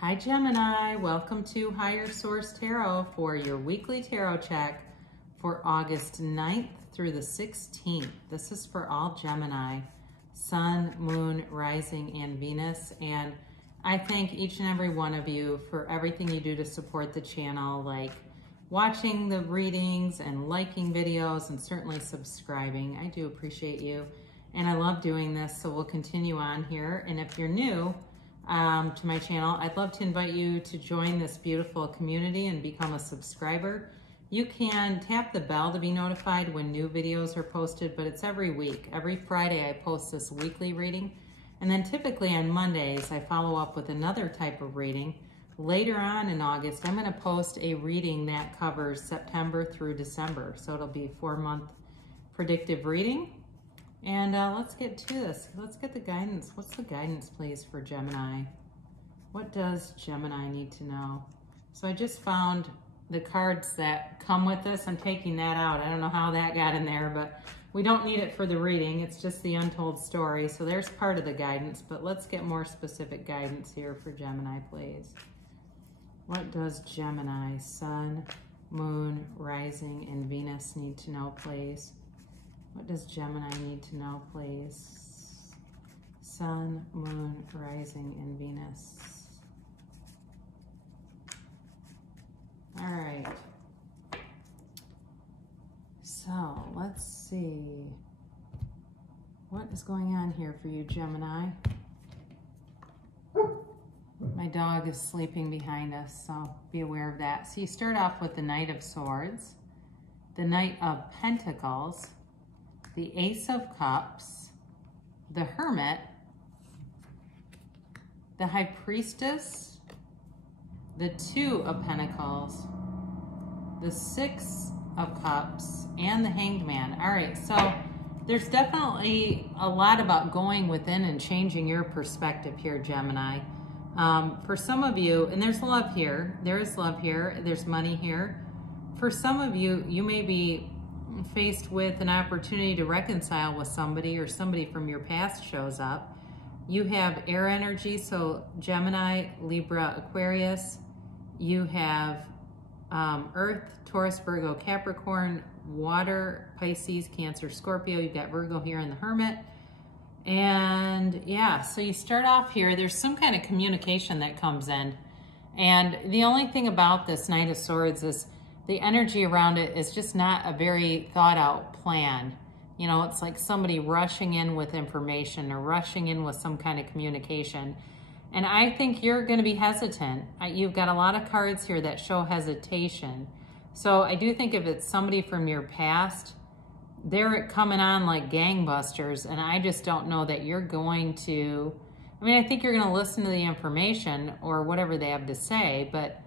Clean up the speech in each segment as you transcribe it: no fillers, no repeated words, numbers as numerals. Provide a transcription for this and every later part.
Hi Gemini, welcome to Higher Source Tarot for your weekly tarot check for August 9th through the 16th. This is for all Gemini, Sun, Moon, Rising, and Venus. And I thank each and every one of you for everything you do to support the channel, like watching the readings and liking videos and certainly subscribing. I do appreciate you. And I love doing this, so we'll continue on here. And if you're new to my channel, I'd love to invite you to join this beautiful community and become a subscriber. You can tap the bell to be notified when new videos are posted, but it's every week. Every Friday I post this weekly reading, and then typically on Mondays I follow up with another type of reading. Later on in August, I'm going to post a reading that covers September through December, so it'll be a 4-month predictive reading. And let's get to this. Let's get the guidance. What's the guidance, please, for Gemini? What does Gemini need to know? So I just found the cards that come with this. I'm taking that out. I don't know how that got in there, but we don't need it for the reading. It's just the untold story. So there's part of the guidance, but let's get more specific guidance here for Gemini, please. What does Gemini, Sun, Moon, Rising, and Venus need to know, please? What does Gemini need to know, please? Sun, Moon, Rising, and Venus. All right. So let's see. What is going on here for you, Gemini? My dog is sleeping behind us, so be aware of that. So you start off with the Knight of Swords, the Knight of Pentacles, the Ace of Cups, the Hermit, the High Priestess, the Two of Pentacles, the Six of Cups, and the Hanged Man. All right, so there's definitely a lot about going within and changing your perspective here, Gemini. For some of you, and there's love here, there's love here, there's money here. For some of you, you may be faced with an opportunity to reconcile with somebody, or somebody from your past shows up. You have air energy, so Gemini, Libra, Aquarius. You have Earth, Taurus, Virgo, Capricorn, water, Pisces, Cancer, Scorpio. You've got Virgo here in the Hermit. And yeah, so you start off here, there's some kind of communication that comes in. And the only thing about this Knight of Swords is the energy around it is just not a very thought out plan. You know, it's like somebody rushing in with information or rushing in with some kind of communication. And I think you're going to be hesitant. You've got a lot of cards here that show hesitation. So I do think if it's somebody from your past, they're coming on like gangbusters, and I just don't know that you're going to, I mean, I think you're going to listen to the information or whatever they have to say, but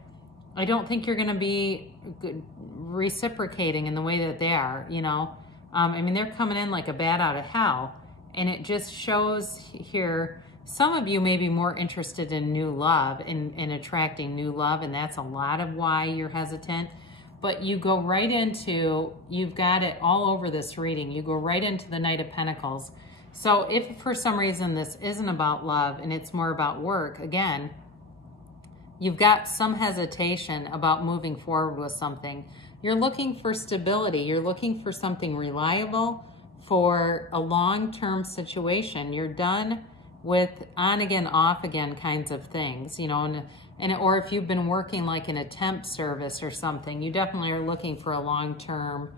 I don't think you're going to be reciprocating in the way that they are, you know. I mean, they're coming in like a bat out of hell, and it just shows here, some of you may be more interested in new love, in attracting new love, and that's a lot of why you're hesitant. But you go right into, you've got it all over this reading, you go right into the Knight of Pentacles. So if for some reason this isn't about love and it's more about work, again, you've got some hesitation about moving forward with something. You're looking for stability. You're looking for something reliable, for a long-term situation. You're done with on again, off again kinds of things, you know, or if you've been working like in a temp service or something, you definitely are looking for a long-term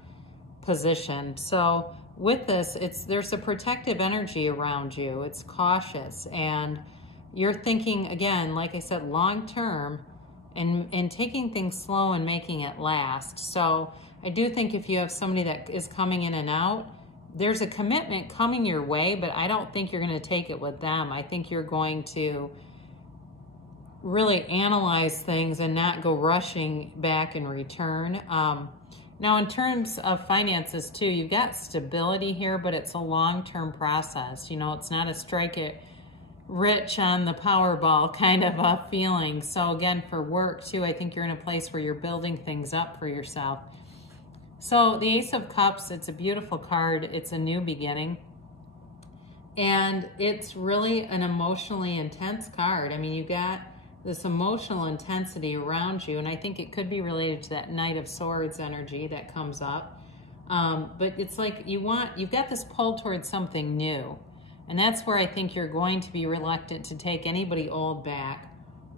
position. So with this, there's a protective energy around you. It's cautious, and you're thinking, again, like I said, long-term and taking things slow and making it last. So I do think if you have somebody that is coming in and out, there's a commitment coming your way, but I don't think you're going to take it with them. I think you're going to really analyze things and not go rushing back in return. Now, in terms of finances too, you've got stability here, but it's a long-term process. You know, it's not a strike it rich on the Powerball kind of a feeling. So again, for work too, I think you're in a place where you're building things up for yourself. So the Ace of Cups, it's a beautiful card. It's a new beginning. And it's really an emotionally intense card. I mean, you got this emotional intensity around you. And I think it could be related to that Knight of Swords energy that comes up. But it's like you've got this pull towards something new. And that's where I think you're going to be reluctant to take anybody old back.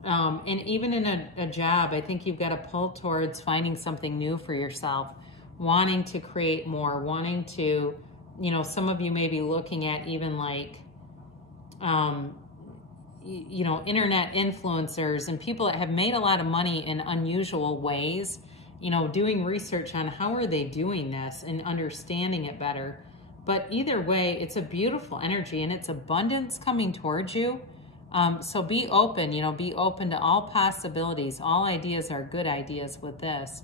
And even in a job, I think you've got to pull towards finding something new for yourself, wanting to create more, wanting to, you know, some of you may be looking at even like, you know, internet influencers and people that have made a lot of money in unusual ways, you know, doing research on how are they doing this and understanding it better. But either way, it's a beautiful energy and it's abundance coming towards you. So be open, you know, be open to all possibilities. All ideas are good ideas with this.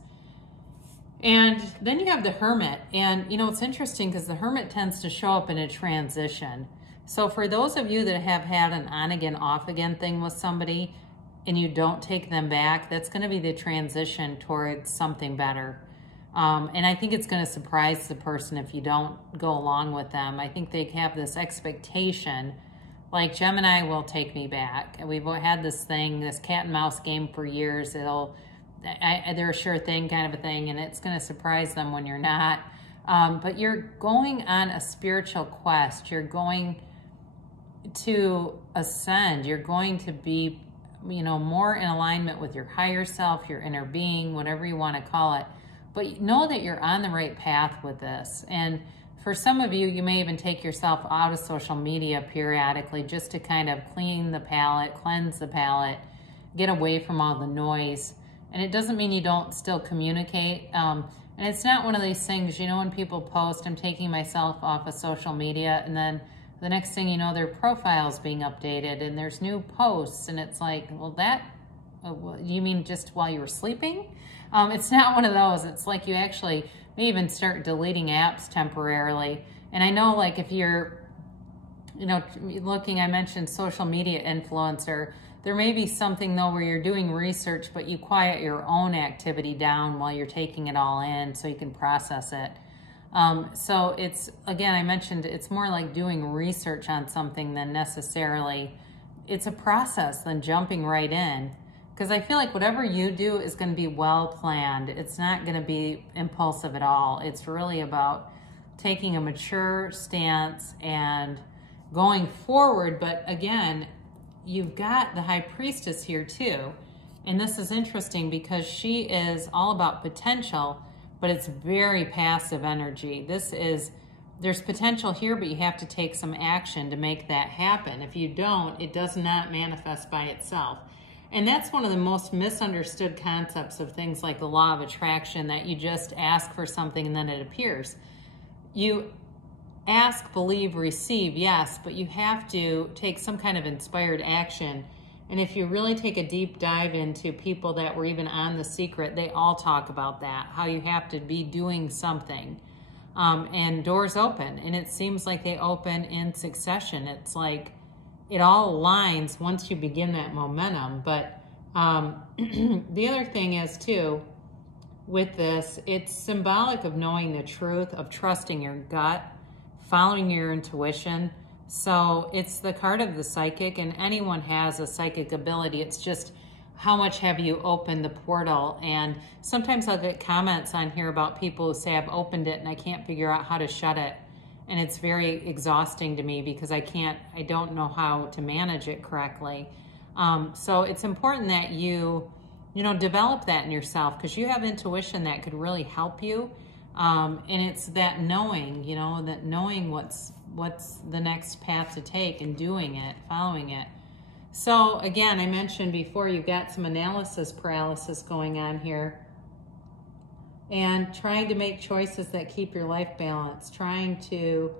And then you have the Hermit. And, you know, it's interesting because the Hermit tends to show up in a transition. So for those of you that have had an on again, off again thing with somebody and you don't take them back, that's going to be the transition towards something better. And I think it's going to surprise the person if you don't go along with them. I think they have this expectation, like Gemini will take me back. And we've had this thing, this cat and mouse game for years. They're a sure thing kind of a thing, and it's going to surprise them when you're not. But you're going on a spiritual quest. You're going to ascend. You're going to be, you know, more in alignment with your higher self, your inner being, whatever you want to call it. But know that you're on the right path with this. And for some of you, you may even take yourself out of social media periodically just to kind of clean the palette, cleanse the palette, get away from all the noise. And it doesn't mean you don't still communicate. And it's not one of these things, you know, when people post, I'm taking myself off of social media, and then the next thing you know, their profile's being updated and there's new posts. And it's like, well, you mean just while you were sleeping? It's not one of those. It's like you actually may even start deleting apps temporarily. And I know, like, if you're, you know, looking, I mentioned social media influencer, there may be something though where you're doing research, but you quiet your own activity down while you're taking it all in so you can process it. So it's, again, I mentioned it's more like doing research on something than necessarily, it's a process than jumping right in. Because I feel like whatever you do is going to be well planned. It's not going to be impulsive at all. It's really about taking a mature stance and going forward. But again, you've got the High Priestess here too. And this is interesting because she is all about potential, but it's very passive energy. There's potential here, but you have to take some action to make that happen. If you don't, it does not manifest by itself. And that's one of the most misunderstood concepts of things like the law of attraction, that you just ask for something and then it appears. You ask, believe, receive, yes, but you have to take some kind of inspired action. And if you really take a deep dive into people that were even on The Secret, they all talk about that, how you have to be doing something. And doors open, and it seems like they open in succession. It's like it all aligns once you begin that momentum. But the other thing is too, with this, it's symbolic of knowing the truth, of trusting your gut, following your intuition. So it's the card of the psychic, and anyone has a psychic ability. It's just how much have you opened the portal? And sometimes I'll get comments on here about people who say, I've opened it and I can't figure out how to shut it. And it's very exhausting to me because I don't know how to manage it correctly. So it's important that you develop that in yourself, because you have intuition that could really help you. And it's that knowing, that knowing what's the next path to take and doing it, following it. So again, I mentioned before, you've got some analysis paralysis going on here. And trying to make choices that keep your life balanced, trying to,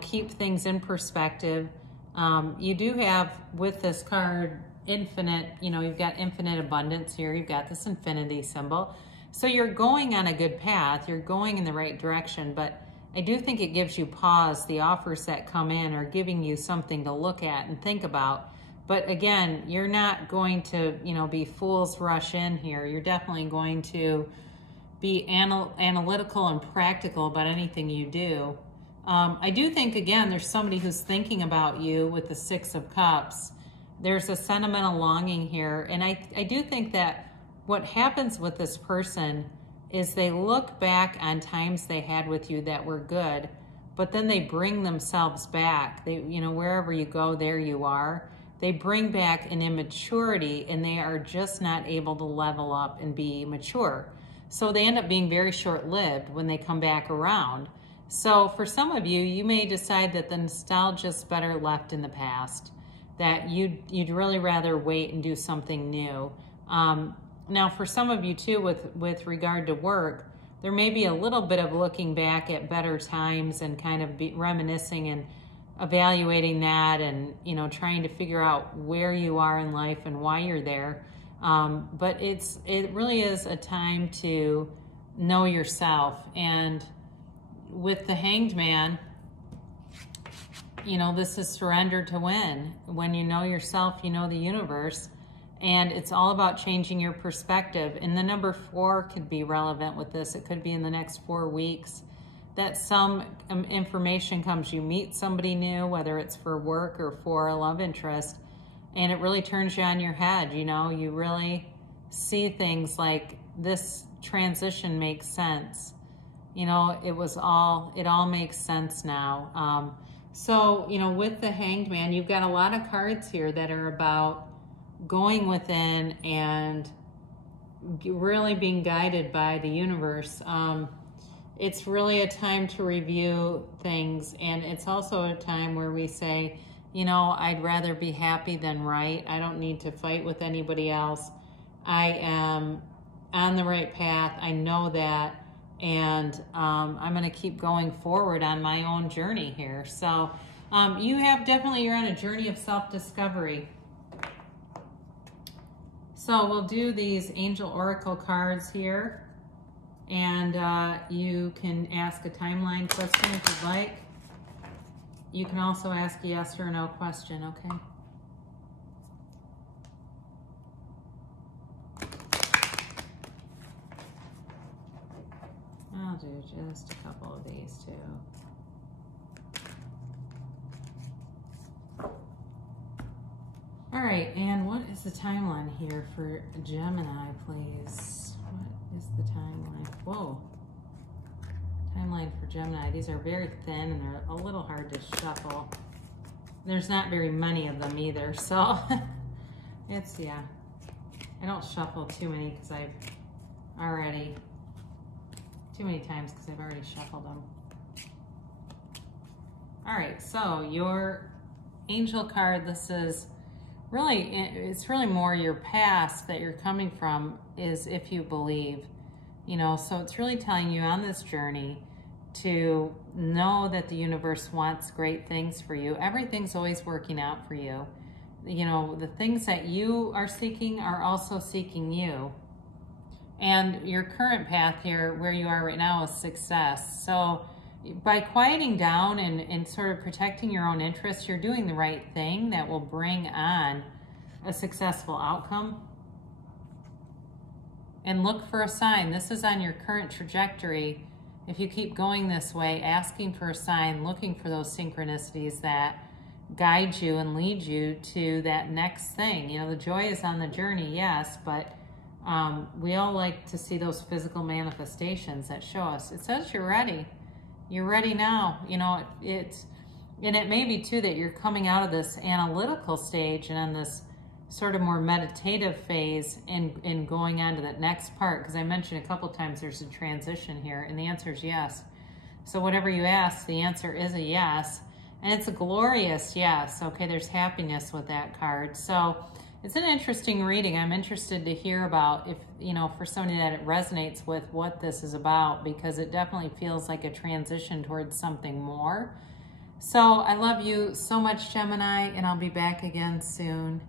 keep things in perspective. You do have, with this card, infinite, you've got infinite abundance here. You've got this infinity symbol. So you're going on a good path. You're going in the right direction. But I do think it gives you pause. The offers that come in are giving you something to look at and think about. But again, you're not going to, be fool's rush in here. You're definitely going to be analytical and practical about anything you do. I do think, again, there's somebody who's thinking about you with the Six of Cups. there's a sentimental longing here. And I do think that what happens with this person is they look back on times they had with you that were good, but then they bring themselves back. They, you know, wherever you go, there you are. They bring back an immaturity, and they are just not able to level up and be mature. So they end up being very short-lived when they come back around. So for some of you, you may decide that the nostalgia is better left in the past, that you'd really rather wait and do something new. Now, for some of you too, with regard to work, there may be a little bit of looking back at better times and kind of reminiscing and evaluating that, and, you know, trying to figure out where you are in life and why you're there. But it really is a time to know yourself. And with the Hanged Man, you know, this is surrender to win. When you know yourself, you know the universe. And it's all about changing your perspective. And the number 4 could be relevant with this. It could be in the next 4 weeks that some information comes. You meet somebody new, whether it's for work or for a love interest, and it really turns you on your head. You know, you really see things like, this transition makes sense. You know, it all makes sense now. So, you know, with the Hanged Man, you've got a lot of cards here that are about going within and really being guided by the universe. It's really a time to review things, and it's also a time where we say, you know, I'd rather be happy than right. I don't need to fight with anybody else. I am on the right path. I know that. And I'm going to keep going forward on my own journey here. So you're on a journey of self-discovery. So we'll do these Angel Oracle cards here. And you can ask a timeline question if you'd like. You can also ask a yes or no question, okay? I'll do just a couple of these too. All right, and what is the timeline here for Gemini, please? What is the timeline? Whoa. Timeline for Gemini. These are very thin and they're a little hard to shuffle. There's not very many of them either, so it's, yeah. I don't shuffle too many because I've already, too many times because I've already shuffled them. All right, so your angel card, this is really, it's really more your past that you're coming from, is if you believe, you know, so it's really telling you on this journey to know that the universe wants great things for you. Everything's always working out for you. You know, the things that you are seeking are also seeking you. And your current path here, where you are right now, is success. So by quieting down and sort of protecting your own interests, you're doing the right thing that will bring on a successful outcome. And look for a sign. This is on your current trajectory. If you keep going this way, asking for a sign, looking for those synchronicities that guide you and lead you to that next thing. You know, the joy is on the journey, yes, but we all like to see those physical manifestations that show us. It says you're ready. You're ready now. You know, and it may be too that you're coming out of this analytical stage and on this sort of more meditative phase and going on to that next part, because I mentioned a couple times there's a transition here, and the answer is yes. So whatever you ask, the answer is a yes, and it's a glorious yes. Okay, there's happiness with that card. So it's an interesting reading. I'm interested to hear about, if, you know, for somebody that it resonates with what this is about, because it definitely feels like a transition towards something more. So I love you so much, Gemini, and I'll be back again soon.